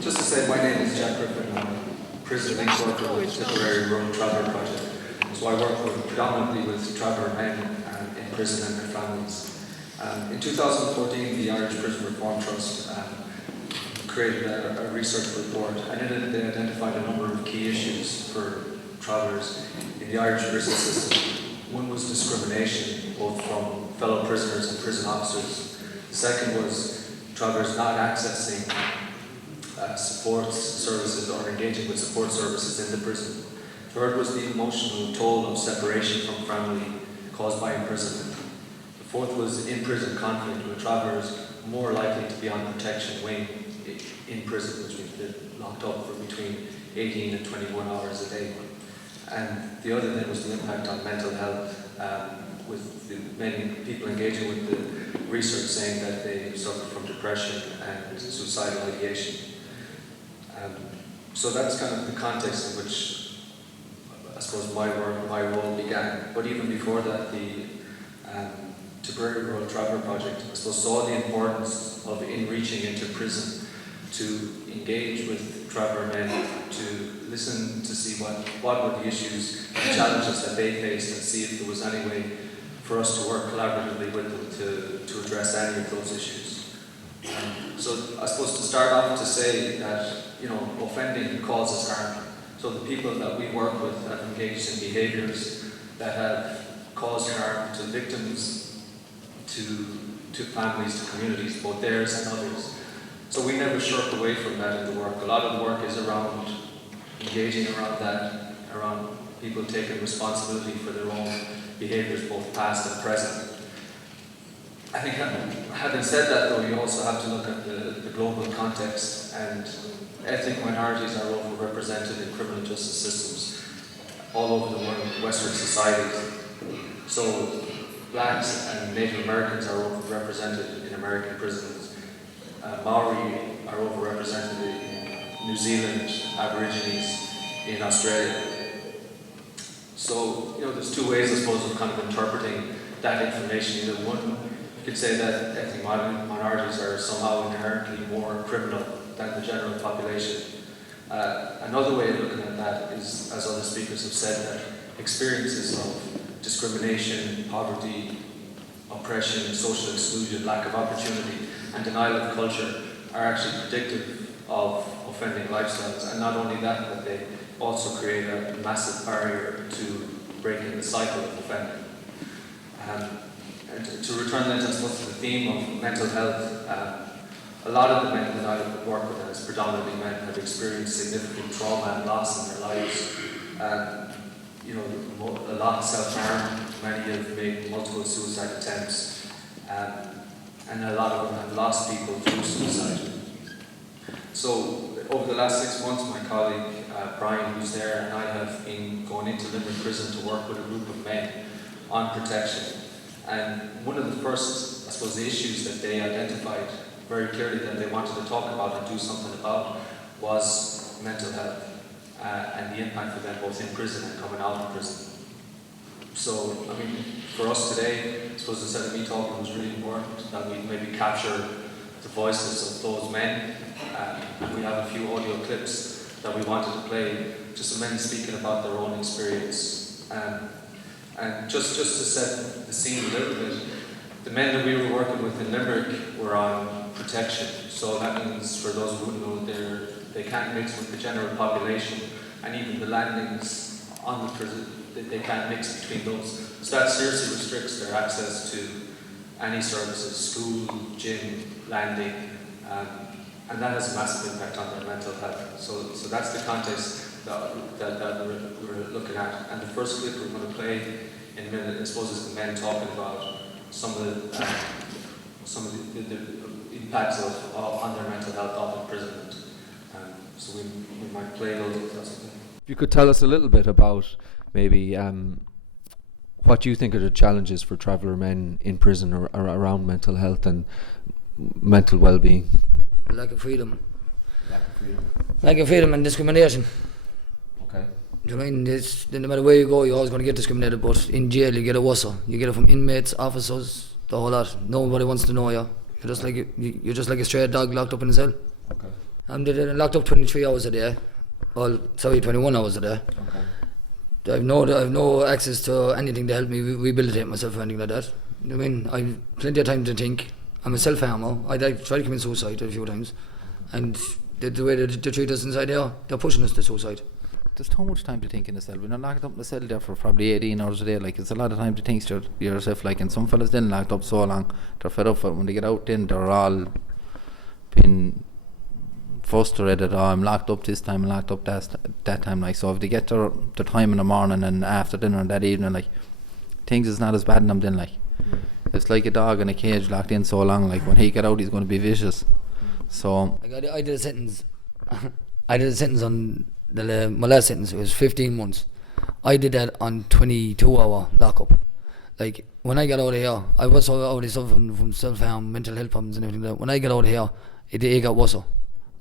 Just to say, my name is Jack Griffin. I'm a prison link worker with the Tipperary Rural Traveller Project. So I work predominantly with traveller men in prison and their families. In 2014, the Irish Prison Reform Trust created a research report, and in it they identified a number of key issues for travellers in the Irish prison system. One was discrimination, both from fellow prisoners and prison officers. The second was travellers not accessing support services or engaging with support services in the prison. Third was the emotional toll of separation from family caused by imprisonment. The fourth was in-prison conflict, where travellers more likely to be on protection wing in prison, which means they're locked up for between 18 and 21 hours a day. And the other then was the impact on mental health, with many people engaging with the research saying that they suffer from depression and suicidal ideation. So that's kind of the context in which I suppose my work, my role began. But even before that, the Tipperary Rural Traveller Project, I suppose, saw the importance of reaching into prison to engage with traveller men, to listen to see what were the issues and challenges that they faced, and see if there was any way for us to work collaboratively with them to address any of those issues. So I suppose to start off to say that, offending causes harm. So the people that we work with have engaged in behaviours that have caused harm to victims, to families, to communities, both theirs and others. So we never shirk away from that in the work. A lot of the work is around engaging around that, around people taking responsibility for their own behaviours, both past and present. I think having said that, though, you also have to look at the global context, and ethnic minorities are overrepresented in criminal justice systems all over the world, Western societies. So blacks and Native Americans are overrepresented in American prisons. Maori are overrepresented in New Zealand, Aborigines in Australia. So, there's two ways, I suppose, of kind of interpreting that information. Either one, you could say that ethnic minorities are somehow inherently more criminal than the general population. Another way of looking at that is, as other speakers have said, that experiences of discrimination, poverty, oppression, social exclusion, lack of opportunity, and denial of culture are actually predictive of offending lifestyles. And not only that, but they also create a massive barrier to breaking the cycle of offending. And to return then, I suppose, to the theme of mental health, a lot of the men that I work with, as predominantly men, have experienced significant trauma and loss in their lives. A lot of self-harm, many have made multiple suicide attempts, and a lot of them have lost people through suicide. So over the last 6 months, my colleague Brian, who's there, and I have been going into Limerick Prison to work with a group of men on protection. And one of the first, I suppose, the issues that they identified very clearly that they wanted to talk about and do something about was mental health and the impact for them both in prison and coming out of prison. So, for us today, I suppose instead of me talking, it was really important that we maybe capture the voices of those men. And we have a few audio clips that we wanted to play, just some men speaking about their own experience. And just to set the scene a little bit, the men that we were working with in Limerick were on protection. So that means, for those who wouldn't know, they can't mix with the general population, and even the landings on the prison, they can't mix between those. So that seriously restricts their access to any services, school, gym, landing, and that has a massive impact on their mental health. So that's the context that we're looking at. And the first clip we're going to play in a minute, I suppose, is the men talking about some of the impacts on their mental health of imprisonment. So we might play those if that's okay. If you could tell us a little bit about maybe what you think are the challenges for traveller men in prison or around mental health and mental well-being. Lack of freedom. Lack of freedom and discrimination. Okay. Do you know what I mean? No matter where you go, you're always going to get discriminated, but in jail you get it worse. You get it from inmates, officers, the whole lot. Nobody wants to know you. You're just like a stray dog locked up in a cell. Okay. I'm locked up 23 hours a day. 21 hours a day. Okay. I've no access to anything to help me rehabilitate myself or anything like that. I mean, I've plenty of time to think. I'm a self-harmer. I tried to commit suicide a few times, and the way they treat us inside there, they're pushing us to suicide. There's too much time to think in the cell. When you're locked up in the cell there for probably 18 hours a day, like, it's a lot of time to think to yourself, like, and some fellas then locked up so long, they're fed up. When they get out, then they're all been frustrated. Oh, I'm locked up this time, I'm locked up that time. Like, so if they get their time in the morning and after dinner and that evening, like, things is not as bad in them then, like. It's like a dog in a cage locked in so long, like, when he get out he's going to be vicious. So I did a sentence. I did a sentence on my last sentence. It was 15 months. I did that on 22-hour lockup. Like, when I got out of here, I was already suffering from self-harm, mental health problems and everything like that. When I got out of here, it got worse.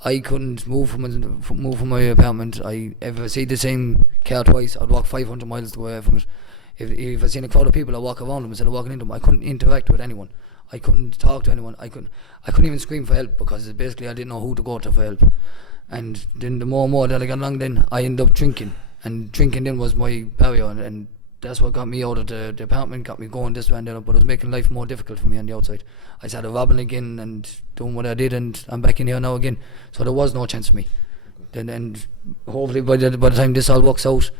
I couldn't move from my apartment. If I see the same car twice, I'd walk 500 miles to go away from it. If I seen a crowd of people, I'd walk around them instead of walking into them. I couldn't interact with anyone. I couldn't talk to anyone. I couldn't even scream for help, because basically I didn't know who to go to for help. And then the more and more that I got along, then I ended up drinking. And drinking then was my barrier, and that's what got me out of the apartment, got me going this way and that, but it was making life more difficult for me on the outside. I started robbing again and doing what I did, and I'm back in here now again. So there was no chance for me. And hopefully by the time this all works out,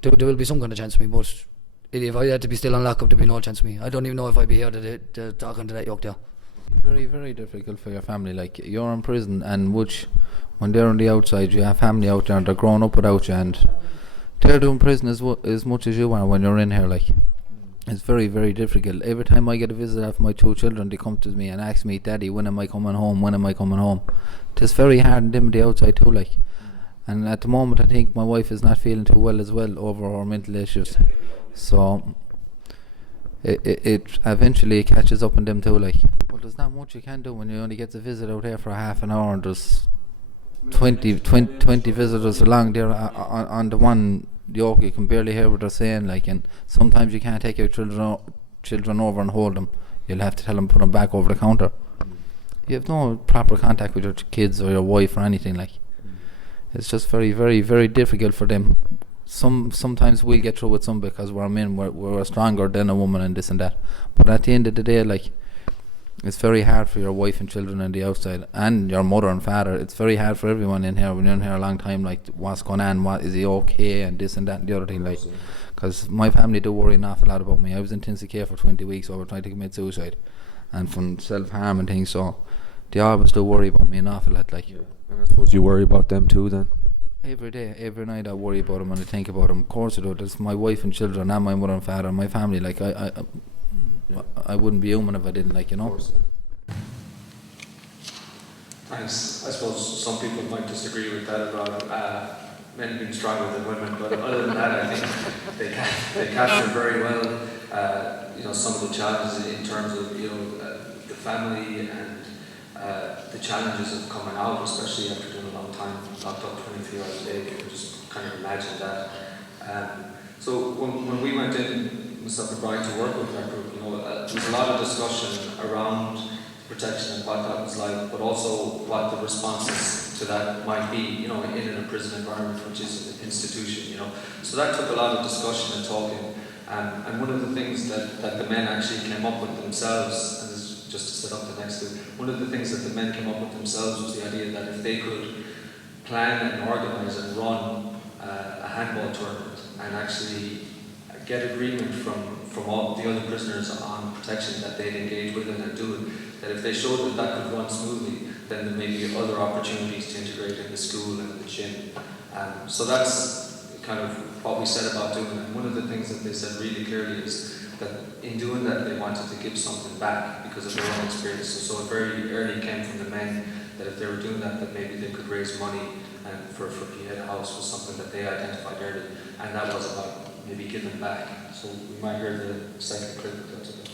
there will be some kind of chance for me, but if I had to be still on lockup, there'd be no chance for me. I don't even know if I'd be here to talking to that yoke there. very, very difficult for your family. Like, you're in prison, and when they're on the outside, you have family out there and they're growing up without you, and they're doing prison as much as you are when you're in here. Like, it's very, very difficult. Every time I get a visit after my 2 children, they come to me and ask me, Daddy, when am I coming home? When am I coming home? It's very hard on them on the outside too, like. And at the moment, I think my wife is not feeling too well as well over her mental issues. So it eventually catches up on them too, like. Well, there's not much you can do when you only get to visit out here for half an hour, and there's 20 visitors along there on the one yoke. You can barely hear what they're saying, like, and sometimes you can't take your children over and hold them. You'll have to tell them, put them back over the counter. You have no proper contact with your kids or your wife or anything, like. It's just very, very, very difficult for them. Sometimes we'll get through with some because we're men, we're stronger than a woman and this and that. But at the end of the day, like, it's very hard for your wife and children on the outside, and your mother and father. It's very hard for everyone in here when you're in here a long time, like, what's going on, what is he okay, and this and that and the other thing, like. Because my family do worry an awful lot about me. I was in intensive care for 20 weeks over trying to commit suicide and from self-harm and things, so they always do worry about me an awful lot, like. Yeah. And I suppose you worry about them too then? Every day, every night I worry about them and I think about them. Of course I do. That's my wife and children and my mother and father and my family. Like, I wouldn't be human if I didn't, like, you know. Thanks. I suppose some people might disagree with that about men being stronger than women, but other than that, I think they capture very well, some of the challenges in terms of, the family and the challenges of coming out, especially after doing a long time locked up 23 hours a day. You can just kind of imagine that. So when we went in, myself and Brian, to work with that group, there was a lot of discussion around protection and what that was like, but also what the responses to that might be, in a prison environment, which is an institution, So that took a lot of discussion and talking. And one of the things that the men actually came up with themselves, and this is just to set up the next thing, one of the things that the men came up with themselves was the idea that if they could plan and organise and run a handball tournament and actually get agreement from all the other prisoners on protection that they'd engage with and do it, that if they showed that could run smoothly, then there may be other opportunities to integrate in the school and the gym. So that's kind of what we said about doing it. One of the things that they said really clearly is that in doing that they wanted to give something back because of their own experience. So it very early came from the men that if they were doing that maybe they could raise money for Pieta House was something that they identified early, and that was about maybe giving back. So we might hear the second clip of that.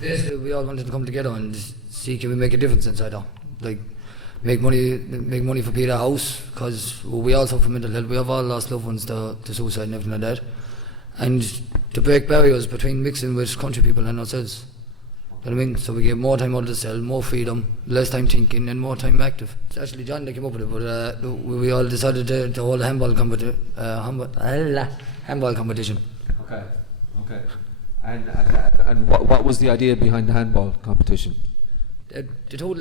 Basically, we all wanted to come together and see can we make a difference inside there. Like, make money for Pieta House, because we all suffer from mental health. We have all lost loved ones to suicide and everything like that. And to break barriers between mixing with country people and ourselves. You know what I mean? So we get more time out of the cell, more freedom, less time thinking, and more time active. It's actually John that came up with it, but we all decided to hold a handball competition. Okay. And what was the idea behind the handball competition? The two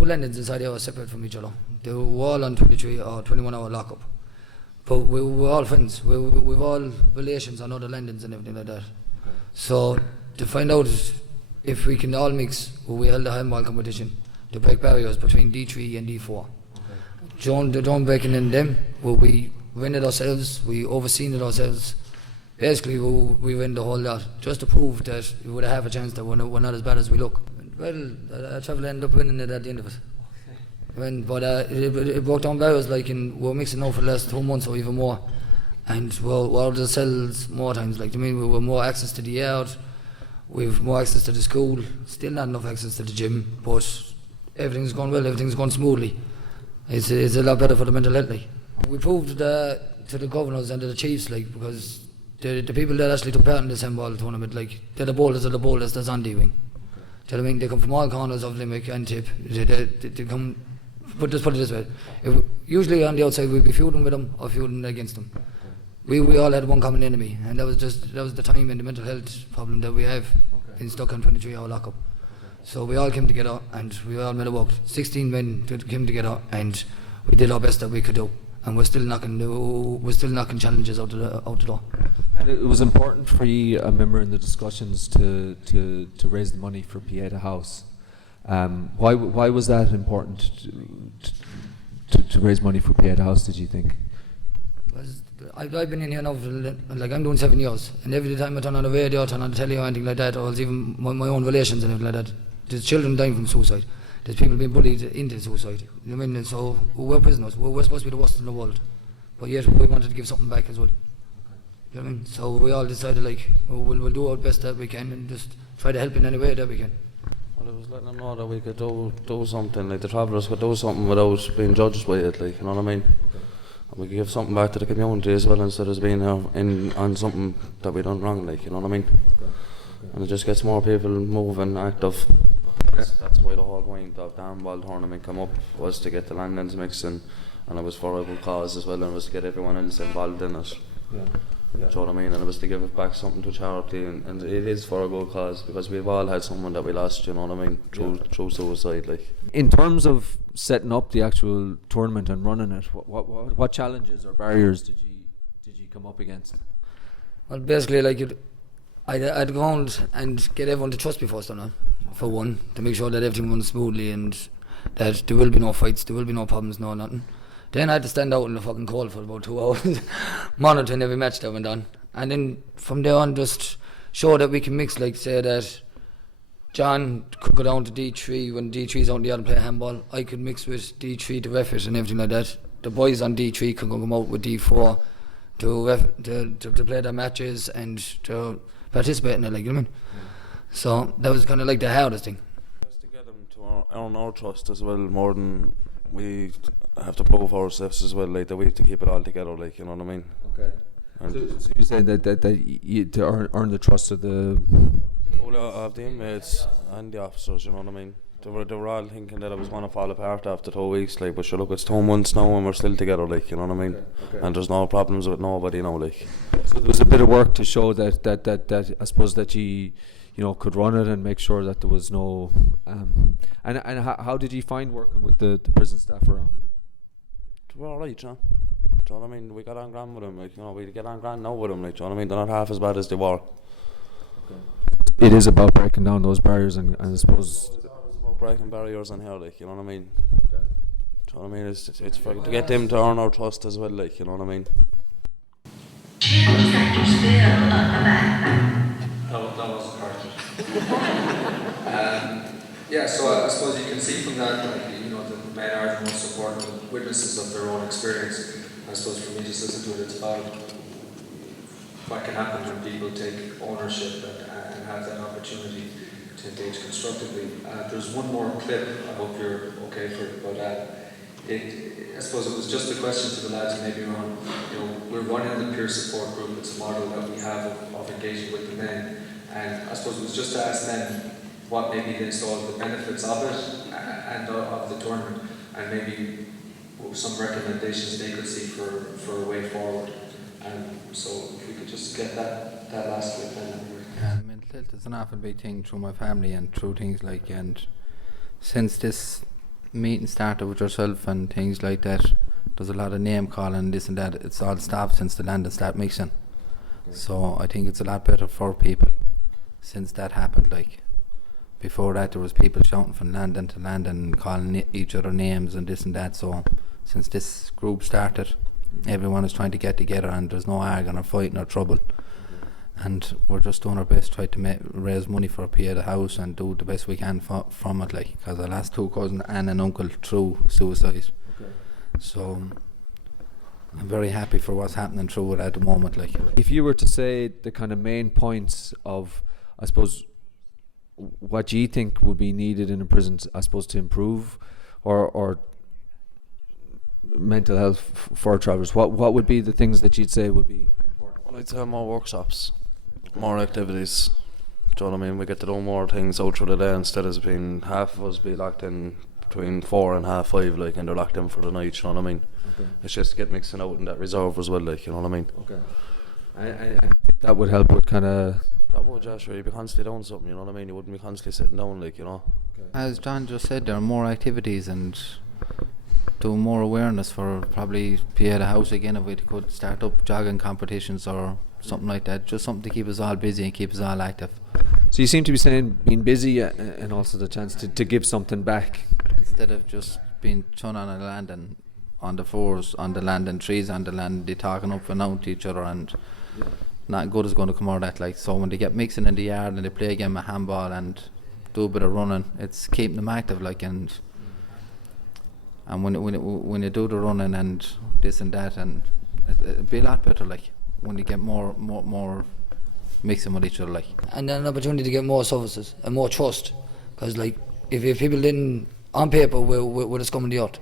landings inside here were separate from each other. They were all on 23 or 21 hour lockup. But we were all friends. We've all relations on other landings and everything like that. Okay. So to find out if we can all mix, we held a handball competition to break barriers between D3 and D4. Okay. Don't breaking in them, we win it ourselves, we overseen it ourselves. Basically, we win the whole lot, just to prove that we would have a chance that we're not as bad as we look. Well, I travel ended up winning it at the end of it. But it broke down barriers, we're mixing now for the last 2 months or even more. And we're out of the cells more times, we have more access to the yard, we've more access to the school, still not enough access to the gym, but everything's going well, everything's going smoothly. It's a lot better for the mental health. We proved to the governors and to the chiefs, because the people that actually took part in this handball tournament, they're the boulders of the boulders that's on D-Wing. Do you know what I mean? They come from all corners of Limerick and Tip. They come, but just put it this way, usually on the outside we'd be feuding with them or feuding against them. We all had one common enemy, and that was the time and the mental health problem that we have in stuck on 23 hour lockup. So we all came together and we all made it work. 16 men came together and we did our best that we could do. And we're still knocking challenges out the door. And it was important for you, I remember in the discussions, to raise the money for Pieta House. Why was that important to raise money for Pieta House, did you think? I've been in here now for, I'm doing 7 years, and every time I turn on the radio, turn on the telly or anything like that, or else even my own relations and everything like that, there's children dying from suicide. There's people being bullied into suicide. You know what I mean? And so we're prisoners. We're supposed to be the worst in the world, but yet we wanted to give something back as well. You know what I mean? So we all decided we'll do our best that we can and just try to help in any way that we can. Well, it was letting them know that we could do something, the travellers could do something without being judged by it, you know what I mean? And we could give something back to the community as well, instead of being on something that we done wrong, you know what I mean? And it just gets more people moving, active. That's why the whole point of the handball tournament come up, was to get the landings mixing, and it was for a good cause as well, and it was to get everyone else involved in it. Yeah. Do you know what I mean? And it was to give it back something to charity, and it is for a good cause, because we've all had someone that we lost, you know what I mean, through suicide. In terms of setting up the actual tournament and running it, what challenges or barriers did you come up against? Well, basically, I'd go around and get everyone to trust me first, for one, to make sure that everything runs smoothly and that there will be no fights, there will be no problems, no nothing. Then I had to stand out in the fucking cold for about 2 hours, monitoring every match that went on. And then from there on, just show that we can mix, say that John could go down to D3 when D3's out in the yard and play handball. I could mix with D3 to ref it and everything like that. The boys on D3 could come out with D4 to play their matches and to participate in it, you know what I mean? So that was kind of the hardest thing. Just to get them to earn our trust as well, more than we have to prove ourselves as well, that we have to keep it all together, you know what I mean? Okay. So you're saying that you, to earn the trust of the All of the inmates and the officers, you know what I mean? They were all thinking that it was going to fall apart after 2 weeks, but sure, look, it's 2 months now and we're still together, you know what I mean? Okay. And there's no problems with nobody now, So there was a bit of work to show that I suppose that you could run it and make sure that there was no and how did you find working with the prison staff around? We're alright, you know? Do you know what I mean? We got on grand with them, we get on grand now with them, do you know what I mean? They're not half as bad as they were. Okay. It is about breaking down those barriers and I suppose It's always about breaking barriers in here, you know what I mean? Okay. Do you know what I mean? It's for, to get them to earn our trust as well, you know what I mean? That wasn't part of it. So I suppose you can see from that, the men are the most important witnesses of their own experience. I suppose for me, just listen to it, it's about what can happen when people take ownership and have that opportunity to engage constructively. There's one more clip, I hope you're okay for it, but I suppose it was just a question to the lads maybe around, we're running the peer support group, it's a model that we have of engaging with the men, and I suppose it was just to ask them, what maybe they saw the benefits of it and of the tournament, and maybe some recommendations they could see for a way forward. So if we could just get that last bit then. Mental health is an awful big thing through my family and through things like, and since this meeting started with yourself and things like that, there's a lot of name calling, this and that. It's all stopped since the landing start mixing. So I think it's a lot better for people since that happened. Like before that, there was people shouting from landing to landing and calling each other names and this and that. So since this group started, everyone is trying to get together and there's no arguing or fighting or trouble. And we're just doing our best, try to raise money for Pieta House and do the best we can from it, like, because I lost 2 cousins and an uncle through suicide. Okay. So I'm very happy for what's happening through it at the moment. Like, if you were to say the kind of main points of, I suppose, what you think would be needed in a prison, I suppose, to improve or mental health for travellers, what would be the things that you'd say would be important? Well, I'd say more workshops, more activities. Do you know what I mean? We get to do more things out through the day instead of being half of us be locked in between 4 and half 5, like, and they're locked in for the night. You know what I mean? Okay. It's just to get mixing out in that reserve as well, like, you know what I mean? Okay. I think that would help with kind of. That would, just you'd be constantly doing something. You know what I mean? You wouldn't be constantly sitting down, like, you know. Okay. as John just said, there are more activities and do more awareness for probably Pieta House again. If we could start up jogging competitions or something like that, just something to keep us all busy and keep us all active. So you seem to be saying being busy and also the chance to give something back. Instead of just being thrown on the land and on the floors, on the land and trees on the land, they talking up and down to each other, and not good is going to come out of that. Like, so when they get mixing in the yard and they play a game of handball and do a bit of running, it's keeping them active, like, and when you do the running and this and that, and it'll be a lot better, like, when you get more mixing with each other, like. And then an opportunity to get more services and more trust, because, like, if people didn't, on paper, we're the scum of the earth.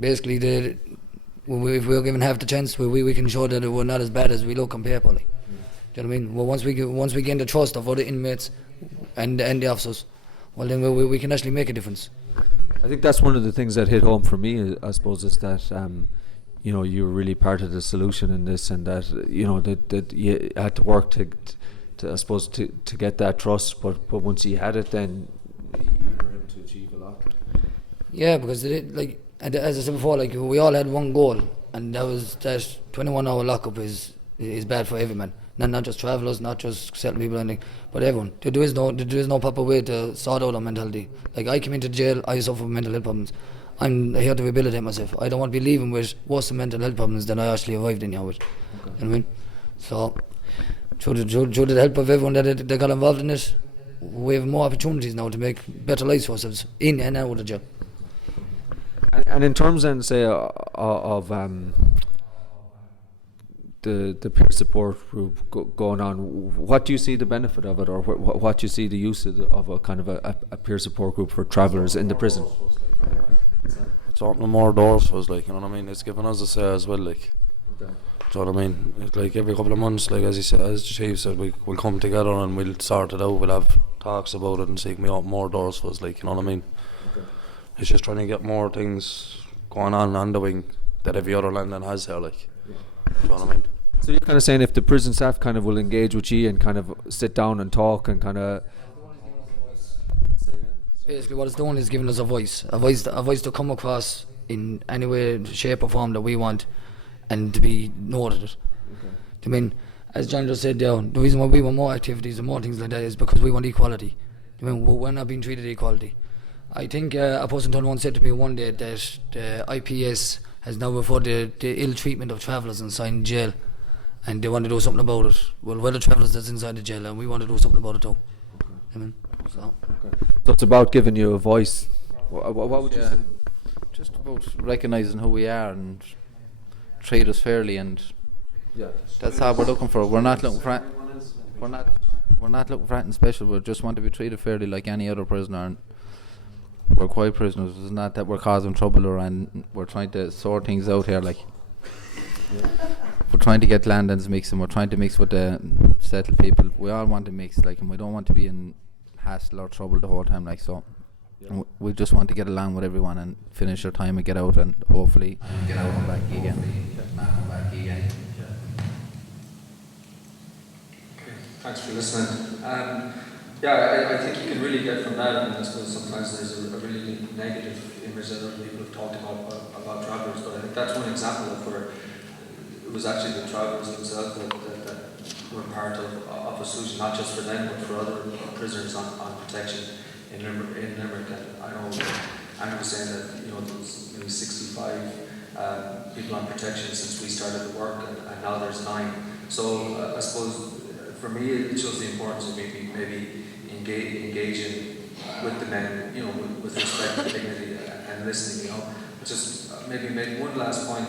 Basically, if we were given half the chance, we can show that we're not as bad as we look on paper, like. Do you know what I mean? Well, once we gain the trust of other inmates and the officers, well, then we can actually make a difference. I think that's one of the things that hit home for me, I suppose, is that you know, you were really part of the solution in this, and that, you know, that you had to work to I suppose to get that trust, but once you had it, then you were able to achieve a lot. Yeah, because like, as I said before, like, we all had one goal, and that was that 21-hour lockup is bad for every man. Not just travellers, not just certain people, anything, but everyone. There is no proper way to sort out our mentality. Like, I came into jail, I suffer from mental health problems. I'm here to rehabilitate myself. I don't want to be leaving with worse mental health problems than I actually arrived in here with. Okay. You know what I mean? So, through the help of everyone that got involved in it, we have more opportunities now to make better lives for ourselves in and out of the jail. And in terms then, say, of the peer support group going on, what do you see the benefit of it, or what do you see the use of a kind of a peer support group for travellers in the prison? It's opening more doors for us, like, you know what I mean? It's giving us a say as well, like. Okay. Do you know what I mean? It's like every couple of months, like, as he said, as the chief said, we'll come together and we'll sort it out. We'll have talks about it and see can we open more doors for us, like, you know what I mean? Okay. It's just trying to get more things going on the wing that every other landing has here, like. Yeah. Do you know what I mean? So you're kind of saying if the prison staff kind of will engage with you and kind of sit down and talk and kind of. Basically, what it's doing is giving us a voice to come across in any way, shape, or form that we want, and to be noted. Okay. I mean, as John just said there, the reason why we want more activities and more things like that is because we want equality. I mean, we're not being treated equality. I think a person once said to me one day that the IPS has now referred to the ill treatment of travellers inside jail, and they want to do something about it. Well, we're the travellers that's inside the jail, and we want to do something about it too. Okay. I mean, so it's about giving you a voice. What would you say? Just about recognising who we are and treat us fairly, and that's all we're looking for. We're not looking for anything special. We just want to be treated fairly like any other prisoner. And we're quiet prisoners. It's not that we're causing trouble and we're trying to sort things out here. Like, we're trying to get landings mixed, and we're trying to mix with the settled people. We all want to mix, like, and we don't want to be in hassle or trouble the whole time, like so. We just want to get along with everyone and finish our time and get out and hopefully get out and back again. Okay, thanks for listening. I think you can really get from that, and I suppose sometimes there's a really negative image that other people have talked about travellers, but I think that's one example of where it was actually the travellers themselves that were part of a solution, not just for them, but for other prisoners on protection in Limerick. And I know Andrew was saying that there was maybe 65 people on protection since we started the work, and now there's 9. So I suppose for me it shows the importance of maybe engaging with the men, with respect and dignity and listening. Just maybe make one last point.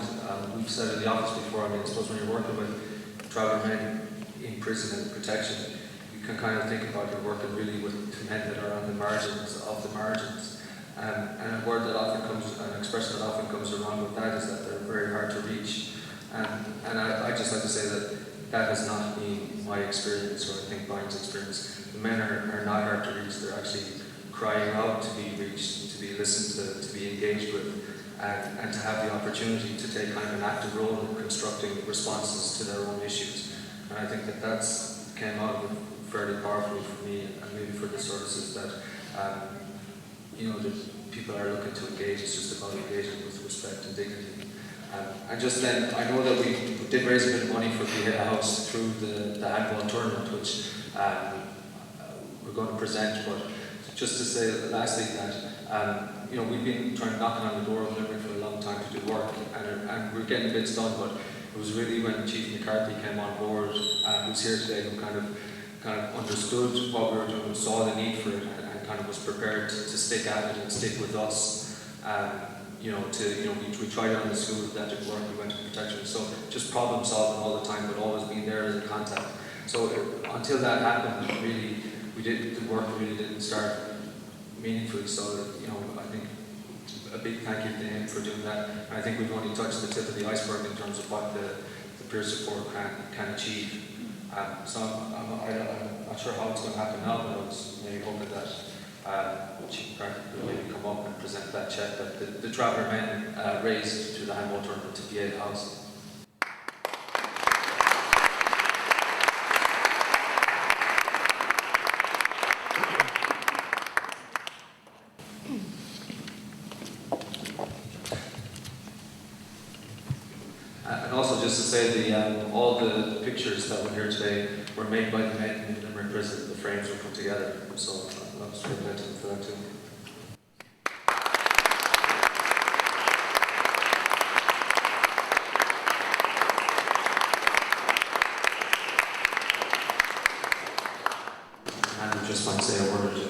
We've said in the office before. I suppose when you're working with traveller men in prison and protection, you can kind of think about you're working really with men that are on the margins of the margins. And a word that often comes, an expression that often comes around with that is that they're very hard to reach. And I just like to say that has not been my experience, or I think Brian's experience. The men are not hard to reach. They're actually crying out to be reached, to be listened to be engaged with, and to have the opportunity to take kind of an active role in constructing responses to their own issues. And I think that came out of it fairly powerfully for me, and maybe for the services that that people are looking to engage. It's just about engaging with respect and dignity. And just then, I know that we did raise a bit of money for Pieta House through the handball tournament, which we're going to present. But just to say lastly that we've been knocking on the door of Limerick for a long time to do work, and we're getting bits done. But it was really when Chief McCarthy came on board, who's here today, who kind of understood what we were doing, saw the need for it, and kind of was prepared to stick at it and stick with us. We tried it on the school, that didn't work, we went to protection. So just problem solving all the time, but always being there as a contact. So until that happened, the work really didn't start meaningfully. So I think a big thank you to him for doing that. And I think we've only touched the tip of the iceberg in terms of what the peer support can achieve. So I'm not sure how it's going to happen now, but I was maybe hoping that Chief McCarthy could maybe come up and present that check that the traveller men raised through the handball tournament to Pieta House. And also just to say all the pictures that were here today were made by the men in Limerick Prison. The frames were put together, so I was really glad for that too. And I just might say a word or two.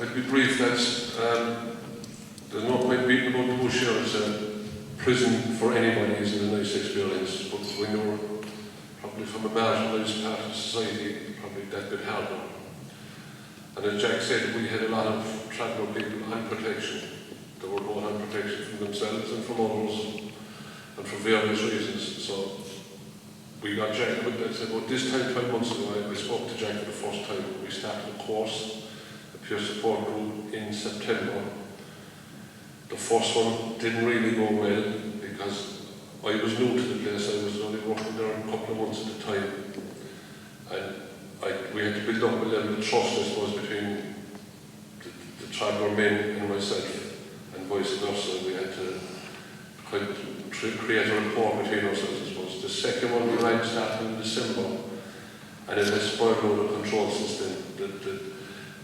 I'd be brief, lads. There's no point beating about the bush here. It's a prison for anybody isn't a nice experience, but when you're probably from a marginalised part of society, probably that bit harder. And as Jack said, we had a lot of traveller people on protection. They were both on protection from themselves and from others, and for various reasons. So we got Jack, but about this time, 12 months ago, I spoke to Jack for the first time. We started a course, a peer support group in September. The first one didn't really go well because I was new to the place. I was only working there a couple of months at a time, and we had to build up a level of trust, I suppose, between the traveller men and myself, and vice versa. We had to kind of create a rapport between ourselves, I suppose. The second one we ran started in December, and it has spoiled all the control system.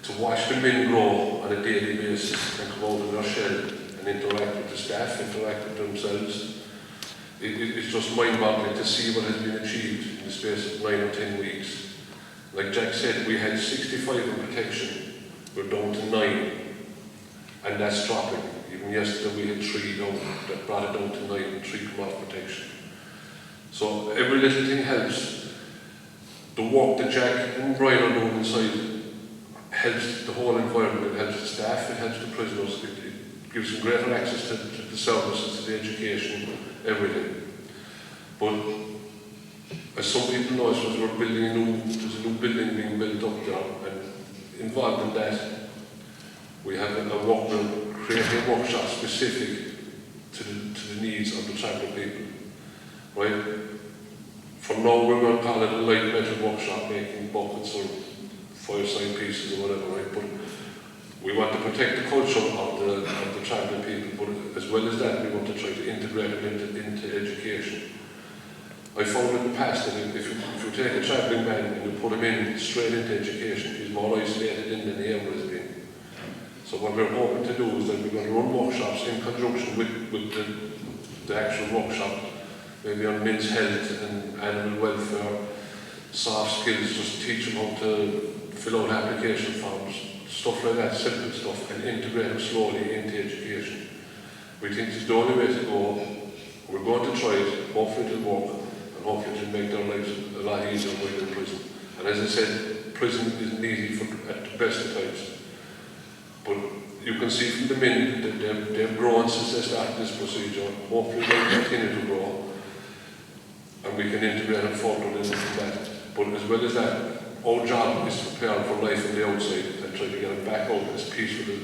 To watch the men grow on a daily basis and come out of their shell and interact with the staff, interact with themselves. It's just mind-boggling to see what has been achieved in the space of 9 or 10 weeks. Like Jack said, we had 65 in protection, we're down to 9, and that's dropping. Even yesterday we had 3 down, that brought it down to 9, and 3 come off protection. So every little thing helps. The work that Jack and Brian are doing inside helps the whole environment, it helps the staff, it helps the prisoners, it gives them greater access to the services, to the education, everything. But as some people know, as we're building there's a new building being built up there, and involved in that, we have we're creating a workshop specific to the needs of the tribal people, right? For now, we're going to call it a light metal workshop, making buckets or fireside pieces or whatever, right? But we want to protect the culture of the tribal people, but as well as that, we want to try to integrate it into education. I found in the past that if you take a travelling man and you put him in straight into education, he's more isolated in than he ever has been. So what we're hoping to do is that we're going to run workshops in conjunction with the actual workshop, maybe on men's health and animal welfare, soft skills, just teach them how to fill out application forms, stuff like that, simple stuff, and integrate them slowly into education. We think it's the only way to go. We're going to try it, hopefully it'll work, and hopefully it'll make their lives a lot easier while in prison. And as I said, prison isn't easy at the best of times. But you can see from the men that they've grown since they started this procedure. Hopefully they'll continue to grow, and we can integrate them further into that. But as well as that, our job is to prepare them for life on the outside and try to get them back out as peaceful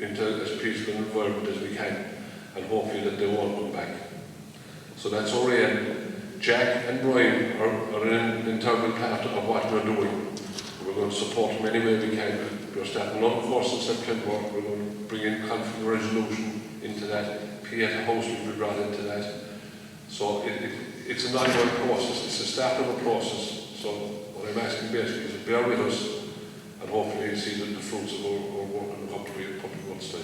into as peaceful an environment as we can, and hopefully that they won't come back. So that's our aim. Jack and Brian are an integral part of what we're doing. We're going to support them any way we can. We're starting another course in September. We're going to bring in conflict resolution into that. Pieta House will be brought into that. So it's an ongoing process. It's the start of a process. So what I'm asking basically is to bear with us, and hopefully you'll see the fruits of our work in a couple of months' time.